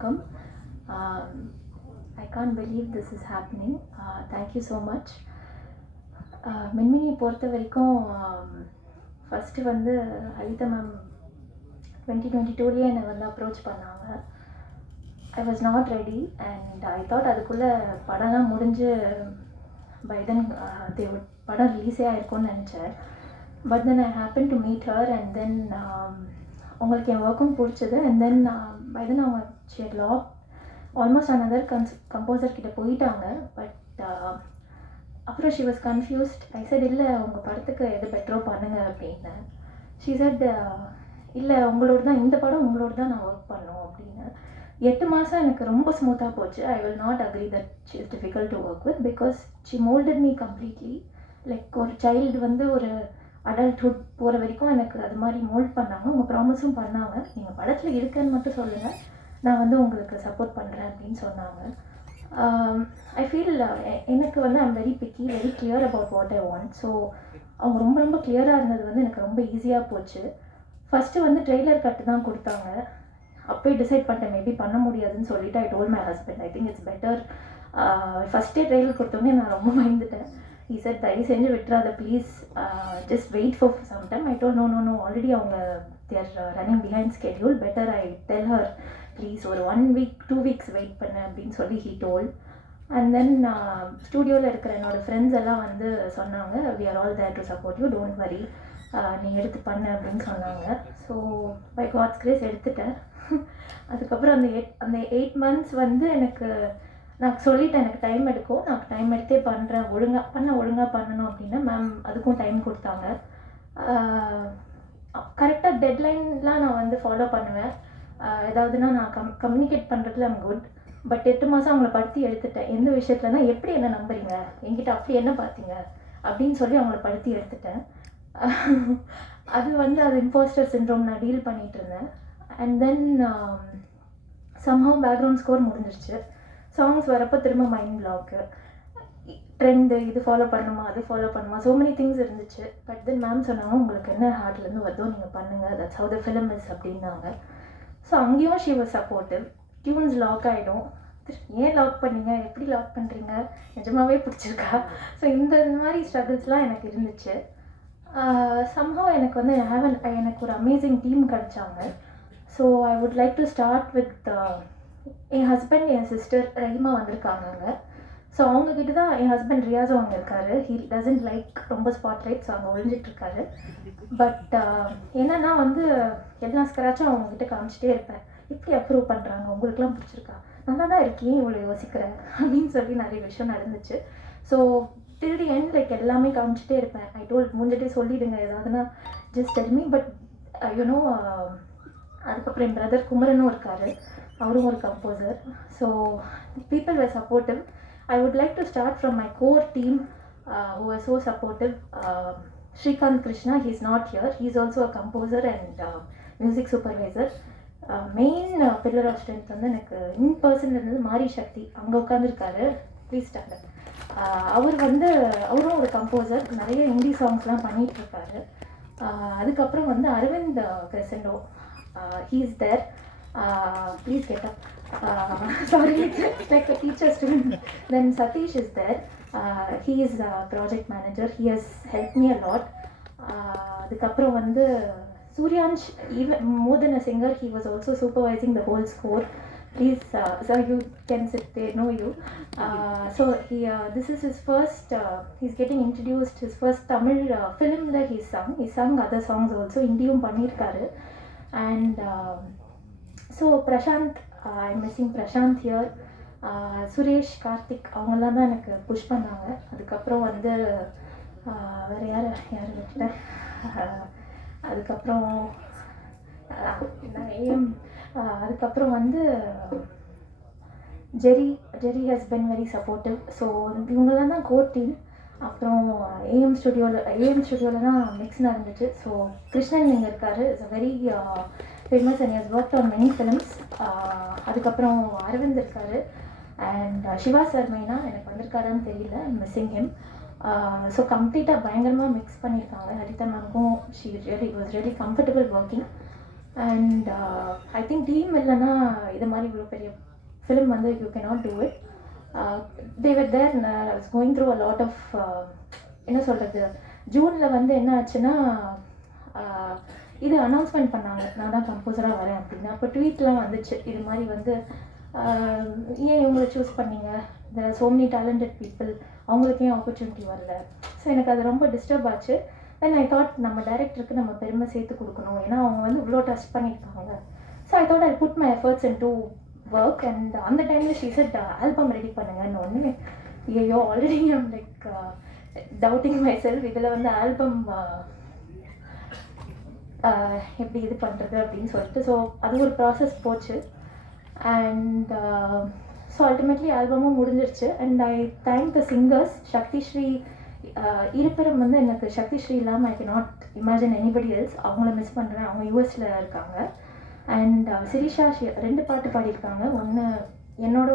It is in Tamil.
வணக்கம். I can believe this is happening thank you so much மின்மினியை பொறுத்த வரைக்கும் um, ஃபஸ்ட்டு வந்து ஹரிதா மேம் டுவெண்ட்டி டுவெண்ட்டி டூலேயே என்னை வந்து அப்ரோச் பண்ணாங்க. I was not ready and I thought அதுக்குள்ளே படம்லாம் முடிஞ்சு பை தென் uh, தேவ் படம் ரிலீஸே ஆயிருக்கும்னு நினச்சேன். But then I happen to meet her and then உங்களுக்கு என் ஒர்க்கும் பிடிச்சது. அண்ட் தென் பை தென் அவங்க ஷேர் லா ஆல்மோஸ்ட் அனதர் கன்ஸ் கம்போசர் கிட்ட போயிட்டாங்க. பட் அப்புறம் she was confused I said இல்லை உங்கள் படத்துக்கு எது பெட்டரோ பண்ணுங்க அப்படின்னு ஷி சட் இல்லை உங்களோட தான் இந்த படம் உங்களோட தான் நான் ஒர்க் பண்ணோம் அப்படின்னு எட்டு மாதம் எனக்கு ரொம்ப ஸ்மூத்தாக போச்சு. I will not agree that she is difficult to work with because she moulded me completely like ஒரு சைல்டு வந்து ஒரு அடல்ட்ஹுட் போகிற வரைக்கும் எனக்கு அது மாதிரி மோல்ட் பண்ணாங்க. அவங்க ப்ராமிஸும் பண்ணாங்க. நீங்கள் படத்தில் இருக்கேன்னு மட்டும் சொல்லுங்கள் நான் வந்து உங்களுக்கு சப்போர்ட் பண்ணுறேன் அப்படின்னு சொன்னாங்க. ஐ ஃபீல் எனக்கு வந்து I'm very picky very clear about what I want so அவங்க ரொம்ப ரொம்ப கிளியராக இருந்தது வந்து எனக்கு ரொம்ப ஈஸியாக போச்சு. ஃபஸ்ட்டு வந்து ட்ரெய்லர் கட்டு தான் கொடுத்தாங்க. அப்போயே டிசைட் பண்ணிட்டேன் மேபி பண்ண முடியாதுன்னு சொல்லிட்டு I told my husband I think it's better ஃபஸ்ட்டே ட்ரெய்லர் கொடுத்தோன்னே நான் ரொம்ப பயந்துட்டேன். ஈ சார் தயவு செஞ்சு விட்டுறாத please just wait for some time I don't know no no already அவங்க they're running behind schedule better I tell her please ஒரு one week two weeks wait பண்ணு அப்படின்னு சொல்லி ஹீ டோல் அண்ட் தென் ஸ்டூடியோவில் இருக்கிற என்னோடய ஃப்ரெண்ட்ஸ் எல்லாம் வந்து சொன்னாங்க we are all there to support you don't worry நீ எடுத்து பண்ணு அப்படின்னு சொன்னாங்க. ஸோ பை காட்ஸ் கிரேஸ் எடுத்துட்டேன். அதுக்கப்புறம் அந்த எயிட் அந்த எயிட் மந்த்ஸ் வந்து எனக்கு நான் சொல்லிட்டேன் எனக்கு டைம் எடுக்கும் நான் டைம் எடுத்தே பண்ணுறேன் ஒழுங்காக பண்ண ஒழுங்காக பண்ணணும் அப்படின்னா மேம் அதுக்கும் டைம் கொடுத்தாங்க. கரெக்டாக டெட்லைன்லாம் நான் வந்து ஃபாலோ பண்ணுவேன். ஏதாவதுனா நான் கம் கம்யூனிகேட் பண்ணுறதுல ஐம் குட் பட் எட்டு மாதம் அவங்கள படுத்தி எடுத்துட்டேன். எந்த விஷயத்துலனா எப்படி என்ன நம்புறீங்க? என்கிட்ட அப்படி என்ன பார்த்தீங்க அப்படின்னு சொல்லி அவங்கள படுத்தி எடுத்துட்டேன். அது வந்து அது இம்போஸ்டர் சின்ரோம் நான் டீல் பண்ணிகிட்டு இருந்தேன். And then somehow background score முடிஞ்சிருச்சு. சாங்ஸ் வரப்போ திரும்ப மைண்ட் பிளாக்கு ட்ரெண்டு இது ஃபாலோ பண்ணுமா அது ஃபாலோ பண்ணுமா ஸோ மெனி திங்ஸ் இருந்துச்சு. பட் தென் மேம் சொன்னாங்க உங்களுக்கு என்ன ஹார்ட்லேருந்து வருதோ நீங்கள் பண்ணுங்கள் that's how the film is அப்படின்னாங்க. ஸோ அங்கேயும் she was supportive tunes lock ஆகிடும் ஏன் லாக் பண்ணீங்க? எப்படி லாக் பண்ணுறீங்க நிஜமாவே பிடிச்சிருக்கா? ஸோ இந்த இந்த மாதிரி ஸ்ட்ரகிள்ஸ்லாம் எனக்கு இருந்துச்சு. சம்ஹவ் எனக்கு வந்து ஹேவன் எனக்கு ஒரு amazing team கிடச்சாங்க. So I would like to start with N husband என் சிஸ்டர் ரஹிமா வந்திருக்காங்க அங்கே ஸோ அவங்கக்கிட்ட தான் என் ஹஸ்பண்ட் ரியாஸும் அவங்க இருக்காரு ஹீ டசன்ட் லைக் ரொம்ப ஸ்பாட் லைட் ஸோ அங்கே ஒழிஞ்சிட்ருக்காரு பட் uh, என்னன்னா வந்து எல்லா ஸ்க்ராச்சும் அவங்கக்கிட்ட காமிச்சிட்டே இருப்பேன். இப்படி அப்ரூவ் பண்ணுறாங்க உங்களுக்குலாம் பிடிச்சிருக்கா? நல்லா தான் இருக்கேன் இவ்வளோ யோசிக்கிறேன் அப்படின்னு சொல்லி நிறைய விஷயம் நடந்துச்சு. ஸோ திருடி எண்ட் லைக் எல்லாமே காமிச்சிட்டே இருப்பேன். ஐ டோல் முந்திட்டே சொல்லிடுங்க. ஏதாவதுன்னா just tell me but you know அதுக்கப்புறம் என் பிரதர் குமரனும் இருக்கார். அவரும் ஒரு composer so people were supportive I would like to start from my core team who are so supportive Srikanth Krishna he is not here he is also a composer and music supervisor main pillar of strength வந்து எனக்கு இன் பர்சன் இருந்தது மாரி சக்தி அங்கே உட்காந்துருக்காரு ப்ளீஸ் ஸ்டாண்டர்ட் uh, அவர் வந்து அவரும் ஒரு கம்போசர் நிறைய ஹிந்தி சாங்ஸ்லாம் பண்ணிகிட்ருக்காரு uh, அதுக்கப்புறம் வந்து Aravind crescendo he is there please get up sorry like a teacher student then Satish is there he is project manager he has help me a lot அதுக்கப்புறம் வந்து Suryansh even more then a singer he was also supervising the whole score please uh, sir you can sit there know you uh, so he uh, this is his first uh, he's getting introduced his first tamil uh, film that he sung he sung other songs also இந்தியும் பண்ணியிருக்காரு and so Prashanth I missing Prashanth here Suresh Karthik அவங்கெல்லாம் தான் எனக்கு புஷ் பண்ணாங்க. அதுக்கப்புறம் வந்து uh, வேறு யார் யார் வச்சுட்டேன் அதுக்கப்புறம் uh, ஏஎம் uh, அதுக்கப்புறம் வந்து Jerry Jerry has been very supportive so இவங்கெல்லாம் தான் கோர் டீம் அப்புறம் ஏஎம் ஸ்டுடியோவில் ஏஎம் ஸ்டுடியோவில் தான் மிக்ஸ் நடந்துச்சு. ஸோ கிருஷ்ணன் இங்கே இருக்கார். Is a very famous and has work on many films அதுக்கப்புறம் அரவிந்த் இருக்கார். அண்ட் சிவா சார் மெயினாக எனக்கு வந்திருக்காரான்னு தெரியல. மிஸ்ஸிங் ஹிம் ஸோ கம்ப்ளீட்டாக பயங்கரமாக மிக்ஸ் பண்ணியிருக்காங்க. Haritha மேம்க்கும் she really was really comfortable working and I think team இல்லைன்னா இது மாதிரி இவ்வளோ பெரிய ஃபிலிம் வந்து you can not do it they were there is going through a lot of என்ன சொல்கிறது ஜூனில் வந்து என்ன ஆச்சுன்னா uh, இது அனௌன்ஸ்மெண்ட் பண்ணாங்க. நான் தான் கம்போசராக வரேன் அப்படின்னு. அப்போ ட்வீட்லாம் வந்துச்சு. இது மாதிரி வந்து ஏன் இவங்களை சூஸ் பண்ணீங்க? இதில் so மெனி டேலண்டட் பீப்புள் அவங்களுக்கு ஏன் ஆப்பர்ச்சுனிட்டி வரல? ஸோ எனக்கு அது ரொம்ப டிஸ்டர்ப் ஆச்சு. தென் ஐ தாட் நம்ம டேரக்டருக்கு நம்ம பெருமை சேர்த்து கொடுக்கணும். ஏன்னா அவங்க வந்து இவ்வளோ டஸ்ட் பண்ணியிருக்காங்க. So I thought I put my efforts in to work and அந்த டைமில் ஷீ செட் ஆல்பம் ரெடி பண்ணுங்கன்னு ஒன்று ஐயோ already I'm like doubting my self இதில் வந்து ஆல்பம் எப்படி இது பண்ணுறது அப்படின்னு சொல்லிட்டு. ஸோ அது ஒரு ப்ராசஸ் போச்சு. அண்ட் ஸோ அல்டிமேட்லி ஆல்பமும் முடிஞ்சிருச்சு. And I thank the singers Shakti Sri இருப்பிடம் வந்து எனக்கு சக்தி ஸ்ரீ இல்லாமல் I can not imagine anybody else அவங்கள மிஸ் பண்ணுறேன் அவங்க யூஎஸில் இருக்காங்க. அண்ட் சிரிஷா ரெண்டு பாட்டு பாடியிருக்காங்க. ஒன்று என்னோட